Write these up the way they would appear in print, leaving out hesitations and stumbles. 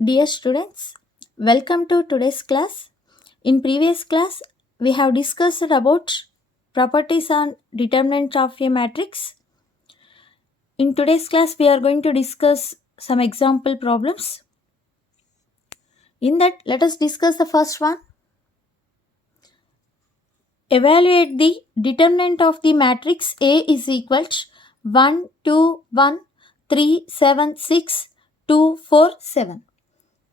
Dear students, welcome to today's class. In previous class, we have discussed about properties and determinant of a matrix. In today's class, we are going to discuss some example problems. In that, let us discuss the first one. Evaluate the determinant of the matrix A is equal to 1, 2, 1, 3, 7, 6, 2, 4, 7.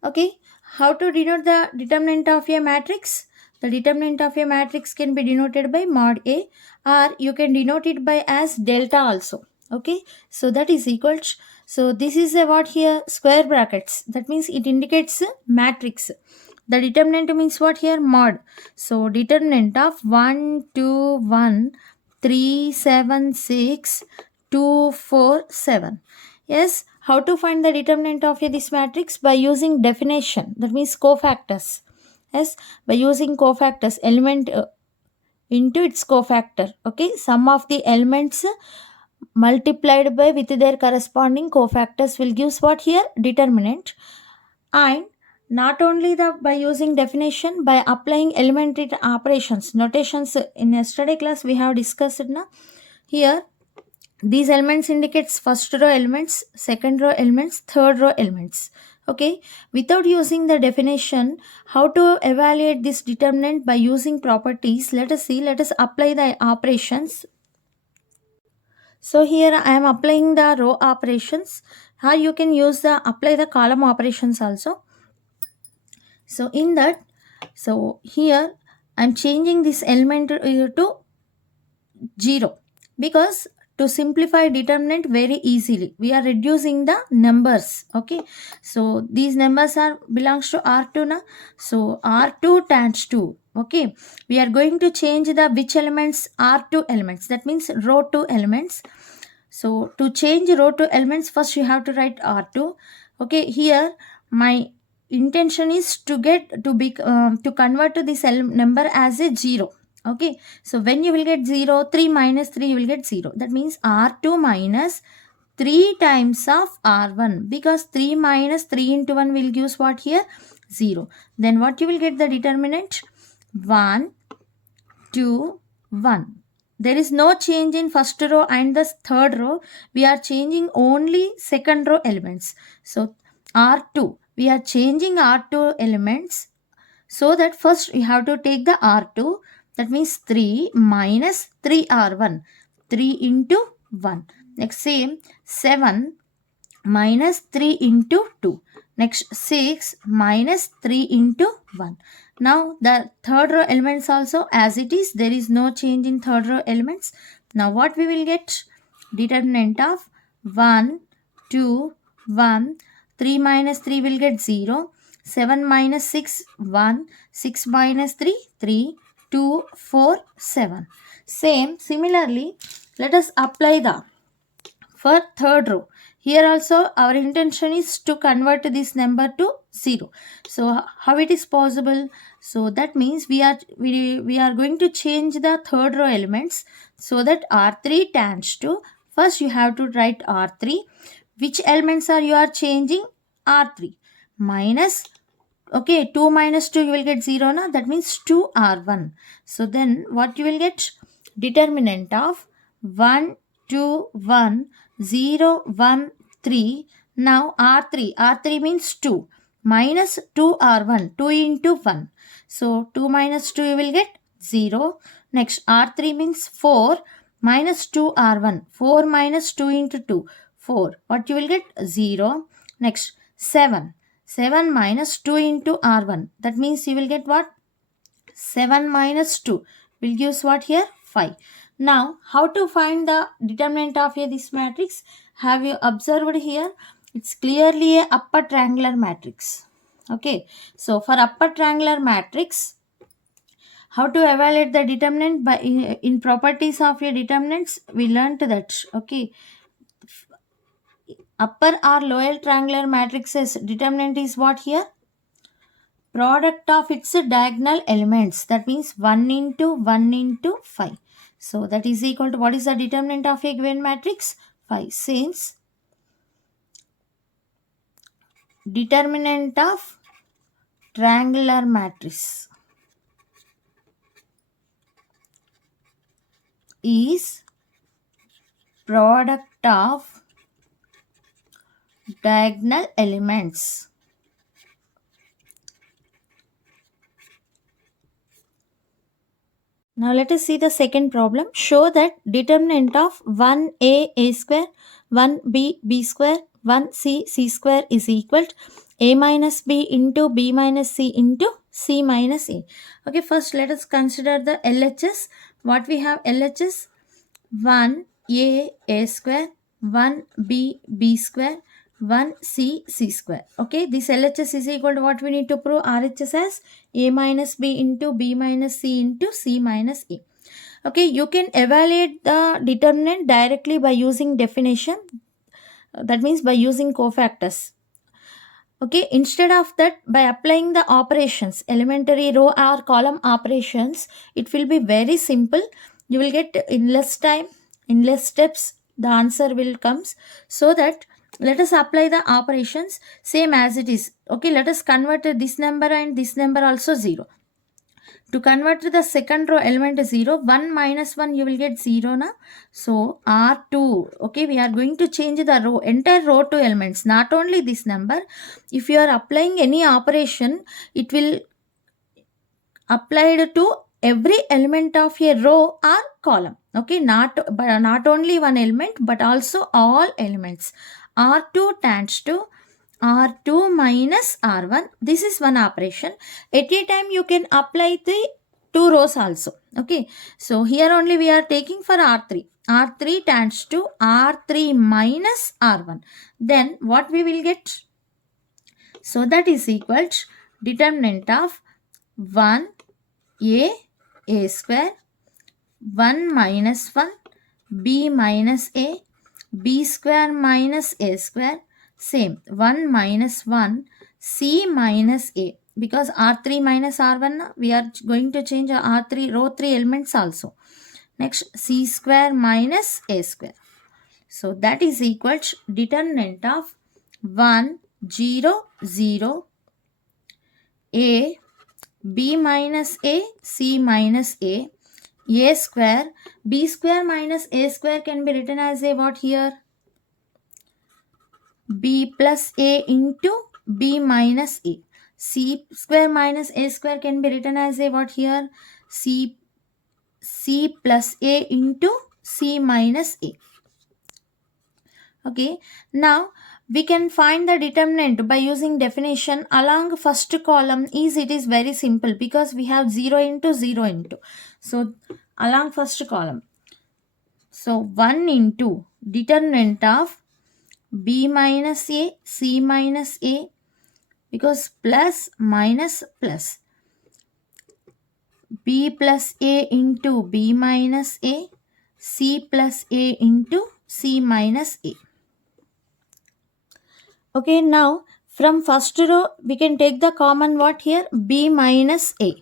Okay, how to denote the determinant of a matrix? The determinant of a matrix can be denoted by mod A, or you can denote it by as delta also. Okay, so that is equal to, so this is a what here, square brackets, that means it indicates a matrix. The determinant means what here, mod. So determinant of 1 2 1 3 7 6 2 4 7. Yes, how to find the determinant of this matrix? By using definition, that means cofactors. Yes, by using cofactors, element into its cofactor. Okay, sum of the elements multiplied by with their corresponding cofactors will give what here, determinant. And not only the by using definition, by applying elementary operations, notations. In yesterday class we have discussed now. Here these elements indicates first row elements, second row elements, third row elements. Okay, without using the definition, how to evaluate this determinant? By using properties. Let us see, let us apply the operations. So here I am applying the row operations. Here you can use the apply the column operations also. So in that, so here I'm changing this element to 0, because to simplify determinant very easily we are reducing the numbers. Okay, so these numbers are belongs to R2 now, so R2 times 2. Okay, we are going to change the which elements, R2 elements, that means row 2 elements. So to change row 2 elements, first you have to write R2. Okay, here my intention is to get to be to convert to this number as a 0. Okay, so when you will get 0, 3 minus 3 you will get 0. That means R2 minus 3 times of R1, because 3 minus 3 into 1 will give what here, 0. Then what you will get the determinant, 1 2 1. There is no change in first row and the third row. We are changing only second row elements. So R2, we are changing R2 elements, so that first we have to take the R2, that means 3 minus 3R1, 3 into 1. Next same, 7 minus 3 into 2. Next 6 minus 3 into 1. Now the third row elements also as it is, there is no change in third row elements. Now what we will get, determinant of 1 2 1, 3 minus 3 will get 0, 7 minus 6 1, 6 minus 3 3, 2 4 7. Similarly, let us apply the for third row. Here also our intention is to convert this number to 0. So how it is possible? So that means we are going to change the third row elements, so that R3 tends to, first you have to write R3. Which elements are you are changing? R3 minus, okay, 2 minus 2 you will get 0 na, that means 2R1. So then what you will get, determinant of 1 2 1 0 1 3. Now R3 means 2 minus 2R1, 2 into 1. So 2 minus 2 you will get 0. Next R3 means 4 minus 2R1, 4 minus 2 into 2, 4. What you will get, 0. Next 7 minus 2 into R1, that means you will get what, 7 minus 2 will give us what here, 5. Now how to find the determinant of this matrix? Have you observed here? It's clearly a upper triangular matrix. Okay, so for upper triangular matrix, how to evaluate the determinant? By in properties of a determinants we learned that, okay, upper or lower triangular matrices determinant is what here, product of its diagonal elements, that means 1 into 1 into 5. So that is equal to, what is the determinant of a given matrix? 5. Since determinant of triangular matrix is product of diagonal elements. Now let us see the second problem. Show that determinant of 1a square, 1b square, 1c square is equal to a minus b into b minus c into c minus a. Okay, first let us consider the LHS. What we have LHS? 1a square, 1b square, 1c square. Okay, this LHS is equal to what we need to prove? RHS as a minus b into b minus c into c minus a. Okay, you can evaluate the determinant directly by using definition. That means by using cofactors. Okay, instead of that, by applying the operations, elementary row or column operations, it will be very simple. You will get in less time, in less steps, the answer will comes. So that let us apply the operations same as it is. Okay, let us convert this number and this number also 0. To convert to the second row element is 0, 1 minus 1 you will get 0 na. So R2, okay, we are going to change the row, entire row to elements, not only this number. If you are applying any operation, it will applied to every element of a row or column. Okay, not only one element but also all elements. R2 tends to R2 minus R1. This is one operation. At a time you can apply the two rows also. Okay, so here only we are taking for R3. R3 tends to R3 minus R1. Then what we will get? So that is equal to determinant of 1 a square, 1 minus 1 b minus a, b square minus a square, same 1 minus 1 c minus a, because R3 minus R1 we are going to change R3 row 3 elements also. Next c square minus a square. So that is equal to determinant of 1 0 0 a, b minus a, c minus a square, b square minus a square can be written as a what here? B plus a into b minus a. C square minus a square can be written as a what here? C plus a into c minus a. Okay, now we can find the determinant by using definition along first column. It is very simple because we have 0 into 0 into. So along first column. So 1 into determinant of b minus a, c minus a, because plus minus plus. B plus a into b minus a, c plus a into c minus a. Okay, now from first row we can take the common what here? B minus a.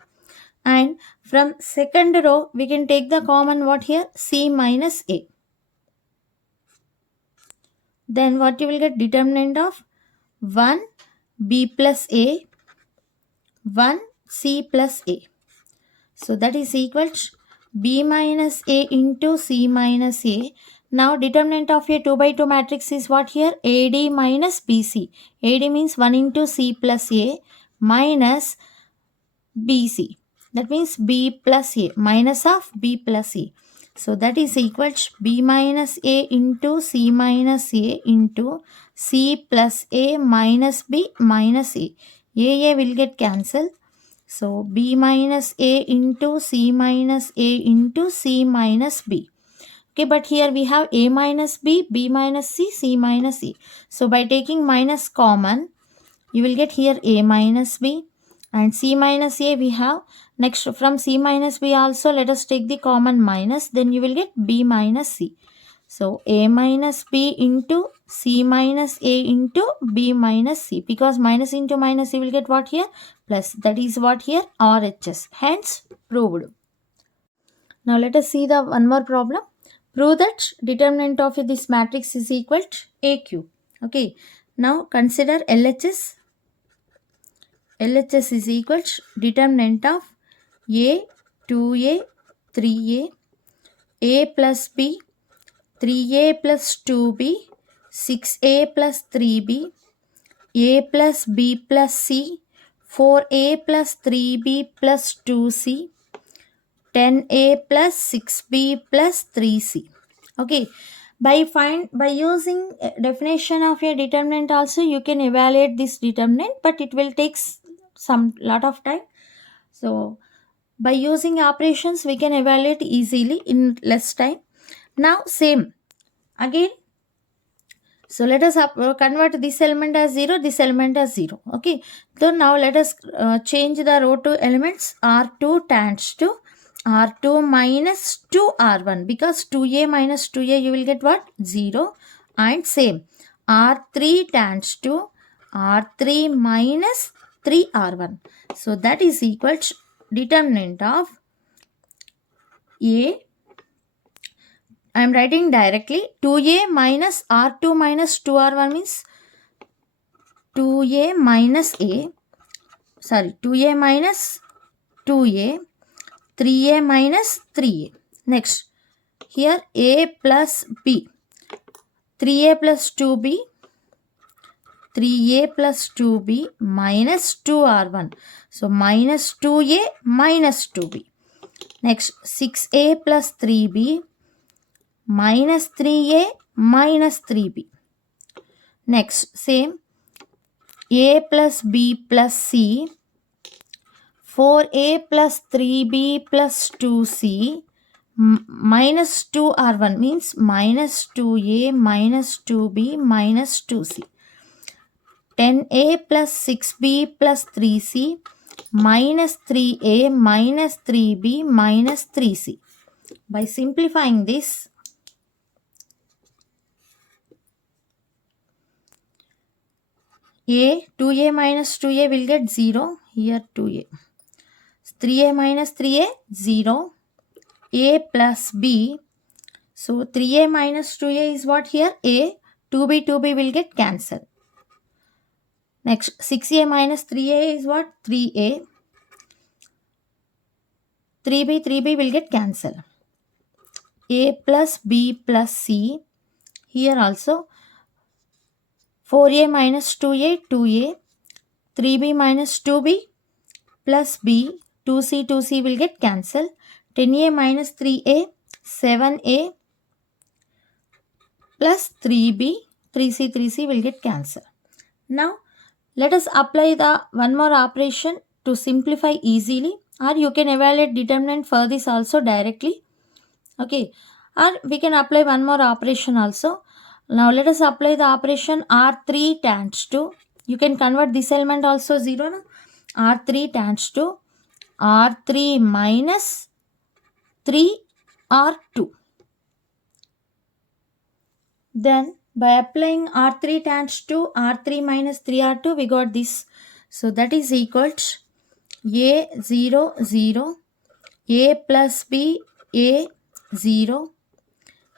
And from second row we can take the common what here? C minus a. Then what you will get? Determinant of 1 b plus a, 1 c plus a. So that is equal to b minus a into c minus a. Now determinant of a 2 by 2 matrix is what here? AD minus BC. AD means 1 into C plus A minus BC. That means B plus A minus of B plus A. So that is equal to B minus A into C minus A into C plus A minus B minus A. A will get cancelled. So B minus A into C minus A into C minus B. Okay, but here we have a minus b, b minus c, c minus e. So by taking minus common, you will get here a minus b and c minus a we have. Next from c minus b also let us take the common minus, then you will get b minus c. So a minus b into c minus a into b minus c, because minus into minus you will get what here? Plus. That is what here? RHS. Hence proved. Now let us see the one more problem. Prove that determinant of this matrix is equal to A cube. Okay. Now consider LHS. LHS is equals determinant of A, 2A, 3A, A plus B, 3A plus 2B, 6A plus 3B, A plus B plus C, 4A plus 3B plus 2C, 10A plus 6B plus 3C. Okay, by using definition of a determinant also you can evaluate this determinant, but it will take some lot of time. So by using operations we can evaluate easily in less time. Now same again. So let us convert this element as 0, this element as 0. Okay. So now let us change the row to elements. R2 tends to R2 minus 2R1, because 2A minus 2A you will get what? 0. And same R3 tends to R3 minus 3R1. So that is equal to determinant of A. I am writing directly 2A minus R2 minus 2R1 means 2A minus A, 2A minus 2A, 3A minus 3A. Next, here A plus B, 3A plus 2B, 3A plus 2B minus 2R1. So, minus 2A minus 2B. Next, 6A plus 3B minus 3A minus 3B. Next, same A plus B plus C, 4A plus 3B plus 2C minus 2R1 means minus 2A minus 2B minus 2C. 10A plus 6B plus 3C minus 3A minus 3B minus 3C. By simplifying this, A, 2A minus 2A will get 0. Here 2A. 3A minus 3A, 0. A plus B. So 3A minus 2A is what here? A. 2B, 2B will get cancelled. Next, 6A minus 3A is what? 3A. 3B, 3B will get cancelled. A plus B plus C. Here also 4A minus 2A, 2A. 3B minus 2B plus B. 2C, 2C will get cancelled. 10A minus 3A, 7A plus 3B, 3C, 3C will get cancelled. Now, let us apply the one more operation to simplify easily, or you can evaluate determinant for this also directly. Okay, or we can apply one more operation also. Now, let us apply the operation R3 tends to. You can convert this element also 0. No? R3 tends to R3 minus 3R2. Then by applying R3 tends to R3 minus 3R2, we got this. So that is equal to A 0 0, A plus B A 0,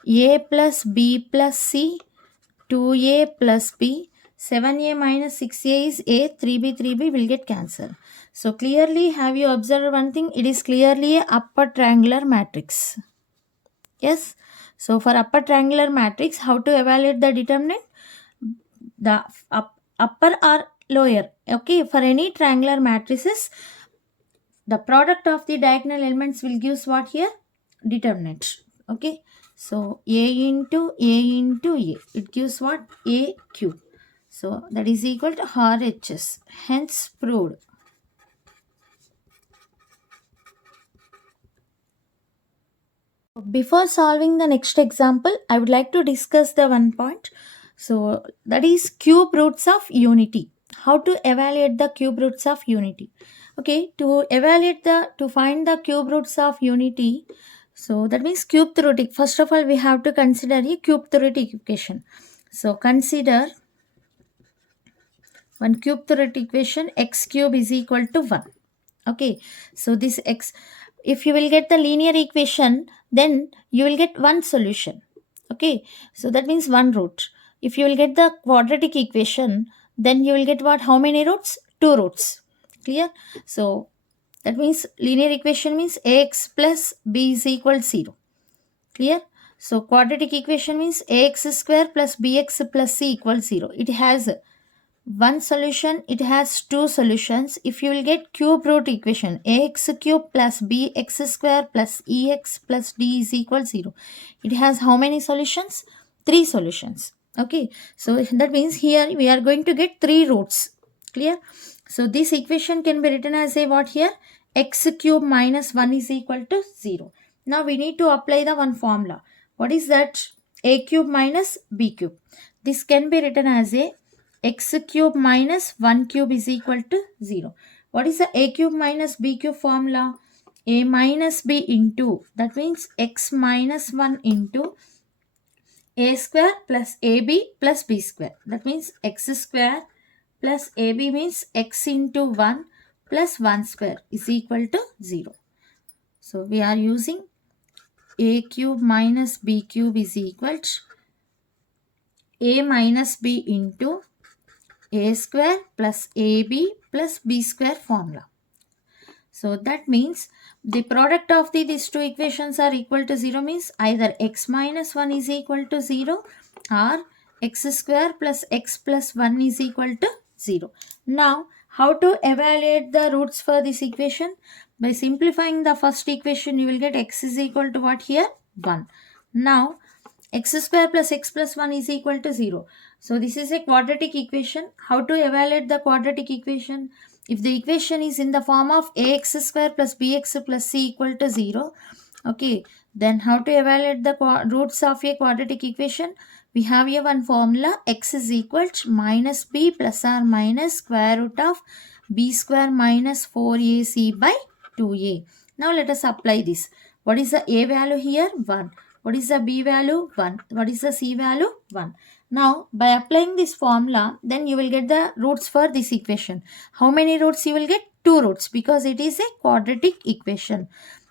A plus B plus C, 2A plus B, 7A minus 6A is A, 3B 3B will get cancelled. So clearly, have you observed one thing? It is clearly a upper triangular matrix. Yes. So for upper triangular matrix, how to evaluate the determinant? The upper or lower. Okay. For any triangular matrices, the product of the diagonal elements will give what here? Determinant. Okay. So A into A into A. It gives what? A cube. So that is equal to RHS. Hence proved. Before solving the next example, I would like to discuss the one point. So that is cube roots of unity. How to evaluate the cube roots of unity? Okay, to find the cube roots of unity, so that means cube theoretic. First of all, we have to consider a cube theoretic equation. So consider one cube theoretic equation, x cube is equal to 1. Okay, so this x, if you will get the linear equation, then you will get one solution. Okay, so that means one root. If you will get the quadratic equation, then you will get what? How many roots? Two roots. Clear? So that means linear equation means ax plus b is equal to 0. Clear? So quadratic equation means ax square plus bx plus c equals 0. It has one solution, it has two solutions. If you will get cube root equation, ax cube plus bx square plus ex plus d is equal to 0. It has how many solutions? Three solutions. Okay, so that means here we are going to get three roots. Clear? So this equation can be written as a what here? X cube minus 1 is equal to 0. Now we need to apply the one formula. What is that? A cube minus b cube. This can be written as a x cube minus 1 cube is equal to 0. What is the a cube minus b cube formula? A minus b into, that means x minus 1 into a square plus ab plus b square. That means x square plus ab means x into 1 plus 1 square is equal to 0. So we are using a cube minus b cube is equal to a minus b into a square plus ab plus b square formula. So that means the product of these two equations are equal to 0 means either x minus 1 is equal to 0 or x square plus x plus 1 is equal to 0. Now how to evaluate the roots for this equation? By simplifying the first equation you will get x is equal to what here? 1. Now x square plus x plus 1 is equal to 0. So this is a quadratic equation. How to evaluate the quadratic equation? If the equation is in the form of ax square plus bx plus c equal to 0, okay, then how to evaluate the roots of a quadratic equation? We have here one formula, x is equal to minus b plus or minus square root of b square minus 4ac by 2a. Now let us apply this. What is the a value here? 1. What is the b value? 1. What is the c value? 1. Now, by applying this formula, then you will get the roots for this equation. How many roots you will get? 2 roots because it is a quadratic equation.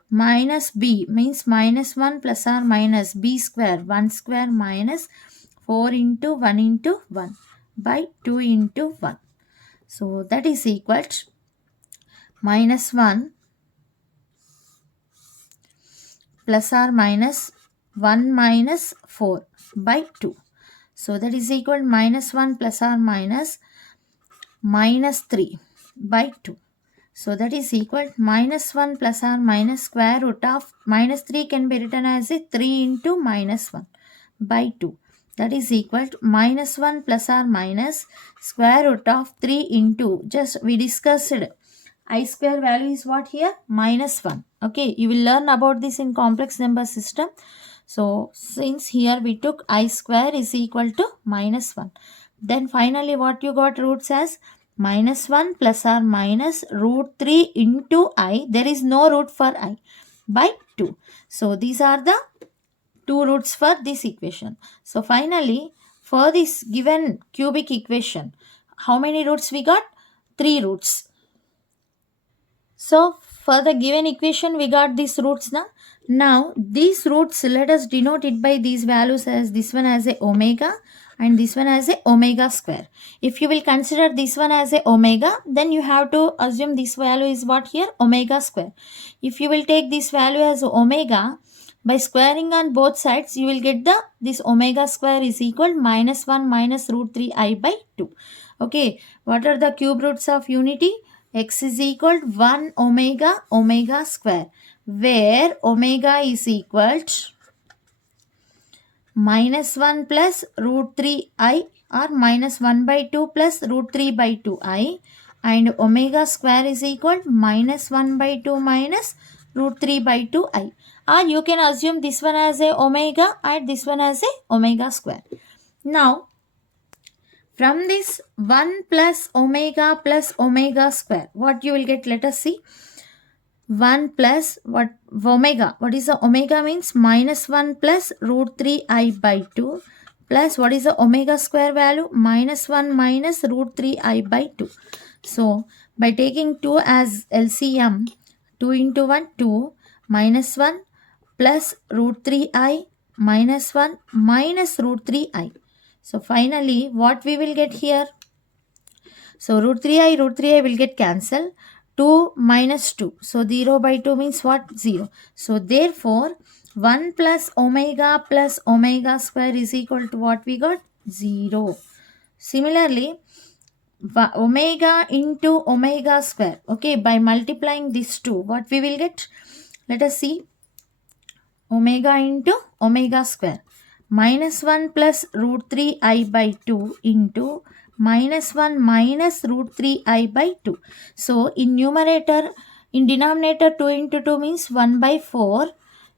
Minus b means minus 1 plus or minus b square. 1 square minus 4 into 1 into 1 by 2 into 1. So, that is equal to minus 1 plus or minus 1 minus 4 by 2. So that is equal to minus 1 plus or minus 3 by 2. So that is equal to minus 1 plus or minus square root of minus 3 can be written as a 3 into minus 1 by 2. That is equal to minus 1 plus or minus square root of 3 into, just we discussed I square value is what here? Minus 1. Okay, you will learn about this in complex number system. So since here we took I square is equal to minus 1. Then finally what you got roots as? Minus 1 plus or minus root 3 into I. There is no root for I by 2. So these are the two roots for this equation. So finally for this given cubic equation, how many roots we got? 3 roots. So for the given equation we got these roots now. Now these roots, let us denote it by these values as this one as a omega and this one as a omega square. If you will consider this one as a omega, then you have to assume this value is what here? Omega square. If you will take this value as omega, by squaring on both sides you will get the this omega square is equal minus 1 minus root 3 I by 2. Okay, what are the cube roots of unity? X is equal to 1 omega square, where omega is equal to minus 1 plus root 3i or minus 1 by 2 plus root 3 by 2i, and omega square is equal to minus 1 by 2 minus root 3 by 2i. Or you can assume this one as a omega and this one as a omega square. Now from this 1 plus omega square, what you will get? Let us see. 1 plus what omega? What is the omega means? Minus 1 plus root 3i by 2 plus what is the omega square value? Minus 1 minus root 3i by 2. So by taking 2 as LCM, 2 into 1, 2 minus 1 plus root 3i minus 1 minus root 3i. So finally what we will get here? So root 3i will get cancelled. 2 minus 2. So 0 by 2 means what? 0. So therefore 1 plus omega square is equal to what we got? 0. Similarly, omega into omega square. Okay, by multiplying these two, what we will get? Let us see. Omega into omega square. Minus 1 plus root 3i by 2 into minus 1 minus root 3i by 2. So in numerator, in denominator 2 into 2 means 1 by 4.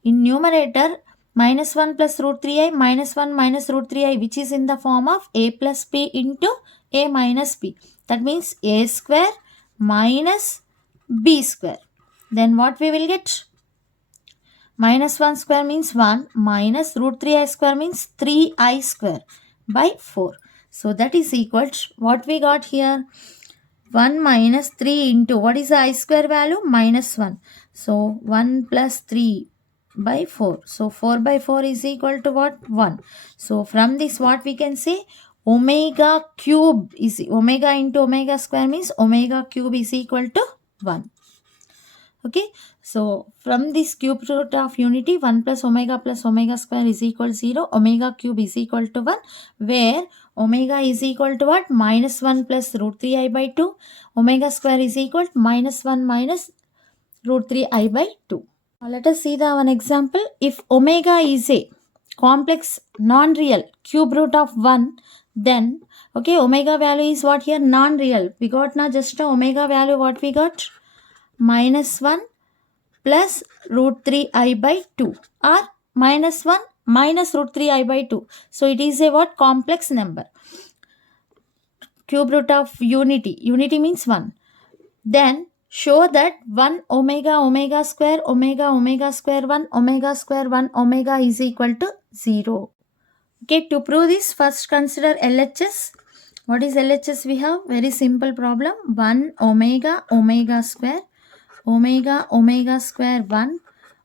In numerator, minus 1 plus root 3i minus 1 minus root 3i, which is in the form of a plus b into a minus b. That means a square minus b square. Then what we will get? Minus 1 square means 1 minus root 3i square means 3i square by 4. So that is equal to what we got here? 1 minus 3 into what is the I square value? Minus 1. So 1 plus 3 by 4. So 4 by 4 is equal to what? 1. So from this what we can say? Omega cube is omega into omega square means omega cube is equal to 1. Okay, so from this cube root of unity, 1 plus omega square is equal to 0, omega cube is equal to 1, where omega is equal to what? Minus 1 plus root 3i by 2, omega square is equal to minus 1 minus root 3i by 2. Now let us see the one example. If omega is a complex non-real cube root of 1, then okay, omega value is what here? Non-real. We got now just a omega value what we got? Minus 1 plus root 3i by 2 or minus 1 minus root 3i by 2. So it is a what? Complex number. Cube root of unity. Unity means 1. Then show that 1 omega square 1 omega square 1 omega is equal to 0. Okay, to prove this, first consider LHS. What is LHS? We have very simple problem. 1 omega square square 1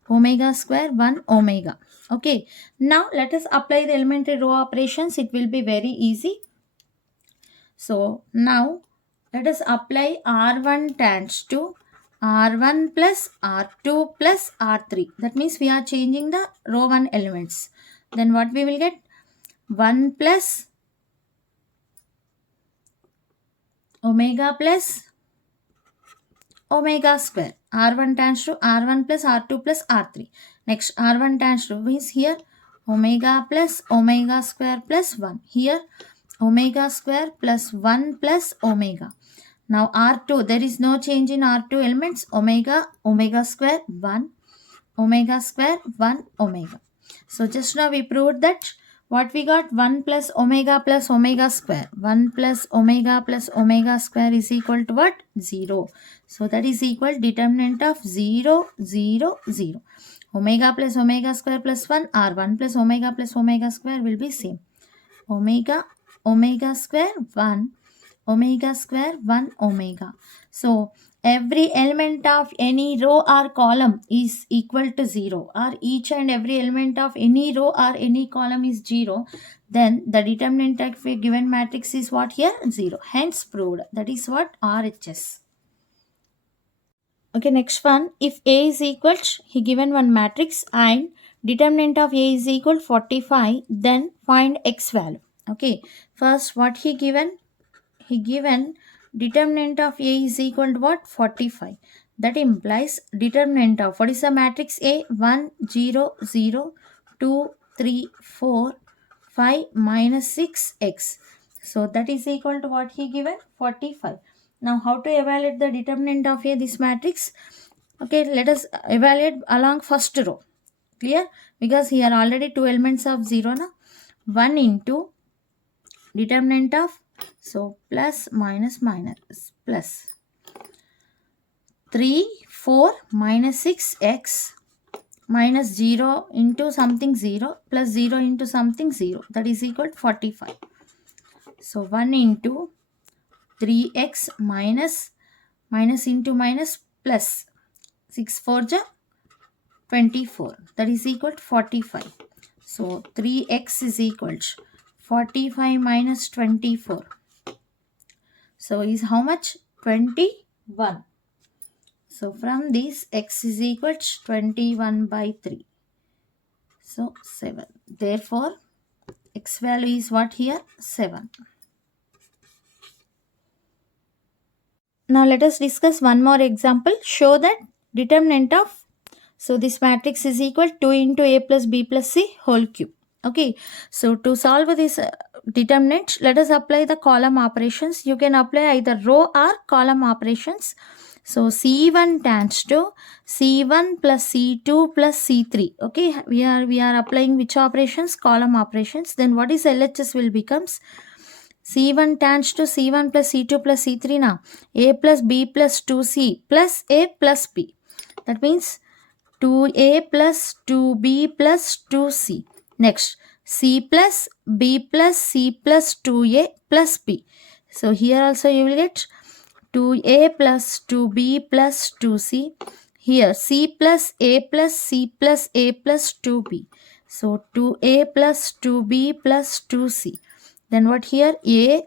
omega square 1 omega. Okay, now let us apply the elementary row operations. It will be very easy. So now let us apply R1 tends to R1 plus R2 plus R3. That means we are changing the row 1 elements. Then what we will get? 1 plus omega plus omega square. R1 tends to R1 plus R2 plus R3. Next, R1 tends to means here omega plus omega square plus 1. Here omega square plus 1 plus omega. Now R2, there is no change in R2 elements. Omega square 1, omega square 1 omega. So just now we proved that what we got? 1 plus omega square. 1 plus omega square is equal to what? 0. So that is equal determinant of 0, 0, 0. Omega plus omega square plus 1 or 1 plus omega square will be same. Omega square 1, omega square 1 omega. So every element of any row or column is equal to 0, or each and every element of any row or any column is 0, then the determinant of a given matrix is what here? 0. Hence proved. That is what? RHS. Okay, next one. If A is equal, he given one matrix and determinant of A is equal 45, then find X value. Okay, first what he given? He given determinant of A is equal to what? 45. That implies determinant of what is the matrix A? 1, 0, 0, 2, 3, 4, 5, minus 6, X. So that is equal to what he given? 45. Now how to evaluate the determinant of A, this matrix? Okay, let us evaluate along first row. Clear? Because here already two elements of 0 na? 1 into determinant of, so plus minus plus 3 4 minus 6 x minus 0 into something 0 plus 0 into something 0, that is equal to 45. So 1 into 3x minus into minus plus 6 4 ja 24, that is equal to 45. So 3x is equal to 45 minus 24. So is how much? 21. So from this x is equal to 21 by 3. So 7. Therefore x value is what here? 7. Now let us discuss one more example. Show that determinant of, so this matrix is equal 2 into a plus b plus c whole cube. Okay, so to solve this determinant, let us apply the column operations. You can apply either row or column operations. So C1 tends to C1 plus C2 plus C3. Okay, we are applying which operations? Column operations. Then what is LHS will becomes C1 tends to C1 plus C2 plus C3 now. A plus B plus 2C plus A plus B. That means 2A plus 2B plus 2C. Next, C plus B plus C plus 2A plus B. So here also you will get 2A plus 2B plus 2C. Here C plus A plus C plus A plus 2B. So 2A plus 2B plus 2C. Then what here? A,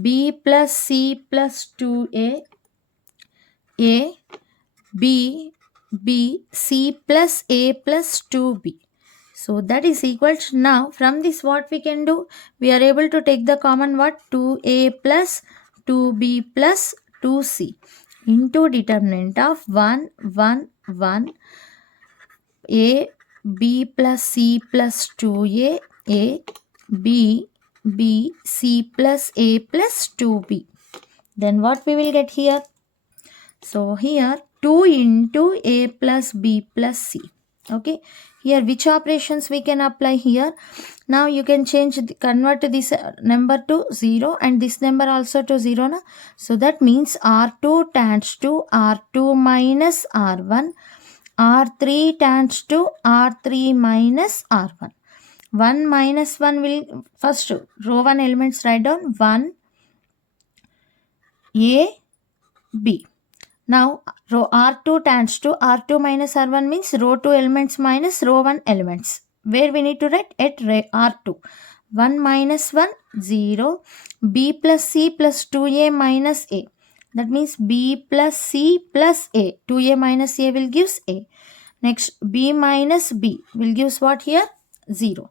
B plus C plus 2A, A, B, B, C plus A plus 2B. So that is equal to, now from this what we can do? We are able to take the common what? 2A plus 2B plus 2C into determinant of 1, 1, 1, A, B plus C plus 2A, B, B, C plus A plus 2B. Then what we will get here? So here 2 into A plus B plus C. Okay, here which operations we can apply here? Now you can convert this number to 0 and this number also to 0 na? So that means R2 tends to R2 minus R1, R3 tends to R3 minus R1. 1 minus 1 will, first row 1 elements write down 1 A B. Now row R2 tends to R2 minus R1 means row 2 elements minus row 1 elements. Where we need to write at R2. 1 minus 1, 0. B plus C plus 2A minus A. That means B plus C plus A. 2A minus A will gives A. Next B minus B will gives what here? 0.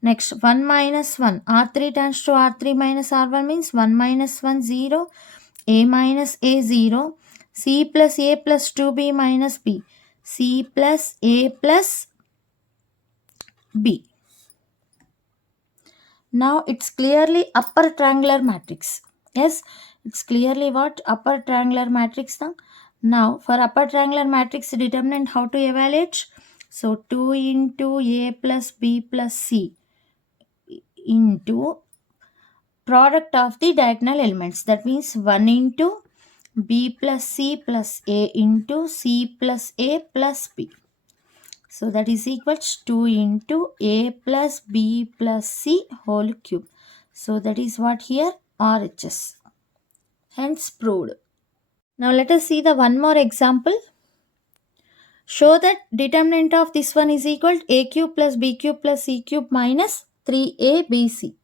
Next 1 minus 1. R3 tends to R3 minus R1 means 1 minus 1, 0. A minus A, 0. C plus A plus 2B minus B. C plus A plus B. Now it's clearly upper triangular matrix. Yes, it's clearly what? Upper triangular matrix. Now for upper triangular matrix determinant, how to evaluate? So 2 into A plus B plus C into product of the diagonal elements. That means 1 into B plus C plus A into C plus A plus B. So that is equals 2 into A plus B plus C whole cube. So that is what here? RHS. Hence proved. Now let us see the one more example. Show that determinant of this one is equal to A cube plus B cube plus C cube minus 3ABC.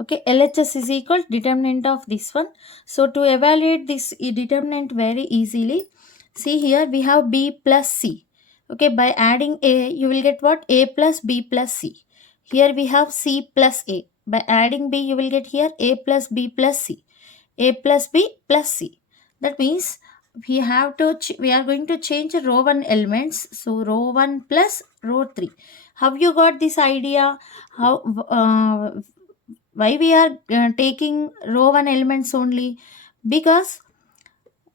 Okay, LHS is equal to determinant of this one. So to evaluate this determinant very easily, see here we have B plus C. Okay, by adding A, you will get what? A plus B plus C. Here we have C plus A. By adding B, you will get here A plus B plus C. A plus B plus C. That means we have to we are going to change row 1 elements. So row 1 plus row 3. Have you got this idea? How why we are taking row 1 elements only? Because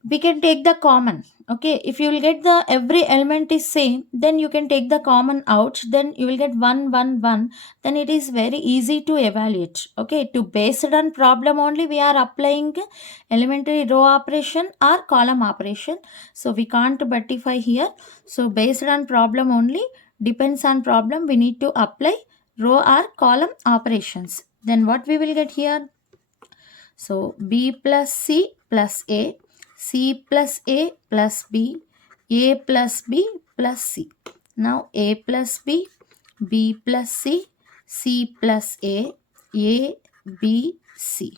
we can take the common. Okay, if you will get the every element is same, then you can take the common out, then you will get 1 1 1, then it is very easy to evaluate. Okay, to based on problem only we are applying elementary row operation or column operation, so we can't buttify here. So based on problem only, depends on problem, we need to apply row or column operations. Then what we will get here? So B plus C plus A, C plus A plus B, A plus B plus C. Now A plus B, B plus C, C plus A, B, C.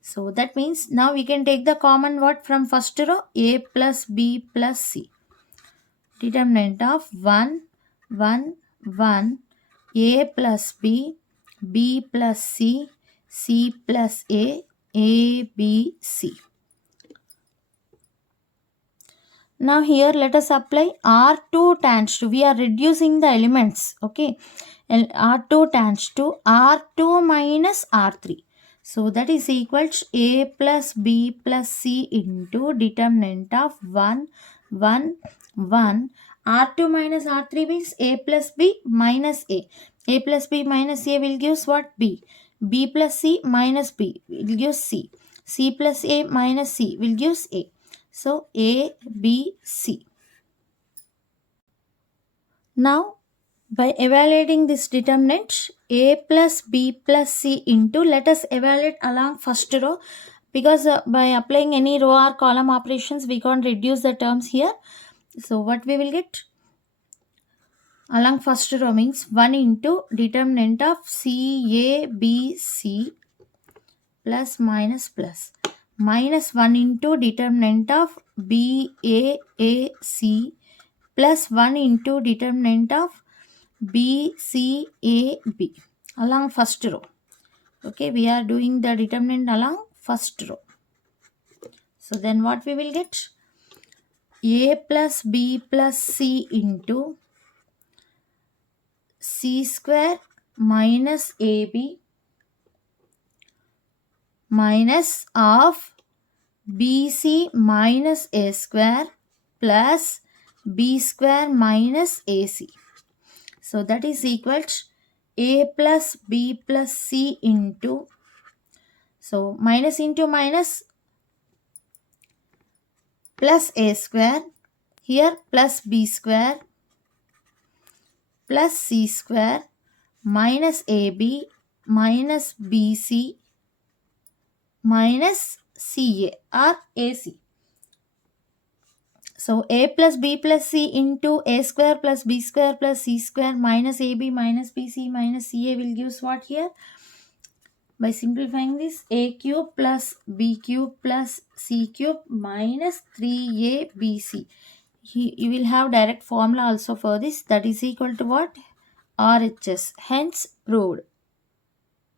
So that means now we can take the common what from first row, a plus b plus c. Determinant of 1, 1, 1, a plus b, b plus c, c plus a, b, c. Now here let us apply R2 tans 2. We are reducing the elements. Okay. And R2 tans 2, R2 minus R3. So that is equal to a plus b plus c into determinant of 1, 1, 1. R2 minus R3 means a plus b minus a. A plus b minus a will give what? B. B plus c minus b will give c. C plus a minus c will give a. So A, B, C. Now by evaluating this determinant A plus B plus C into, let us evaluate along first row, because by applying any row or column operations we can't reduce the terms here. So what we will get? Along first row means 1 into determinant of C, A, B, C plus minus plus. Minus 1 into determinant of B, A, C plus 1 into determinant of B, C, A, B along first row. Okay, we are doing the determinant along first row. So then what we will get? A plus B plus C into C square minus AB minus of BC minus A square plus B square minus AC. So that is equal to A plus B plus C into, so minus into minus plus A square, here plus B square plus C square minus AB minus BC minus CA or AC. So A plus B plus C into A square plus B square plus C square minus AB minus BC minus CA will give what here? By simplifying this, A cube plus B cube plus C cube minus 3ABC. You will have direct formula also for this, that is equal to what? RHS. Hence proved.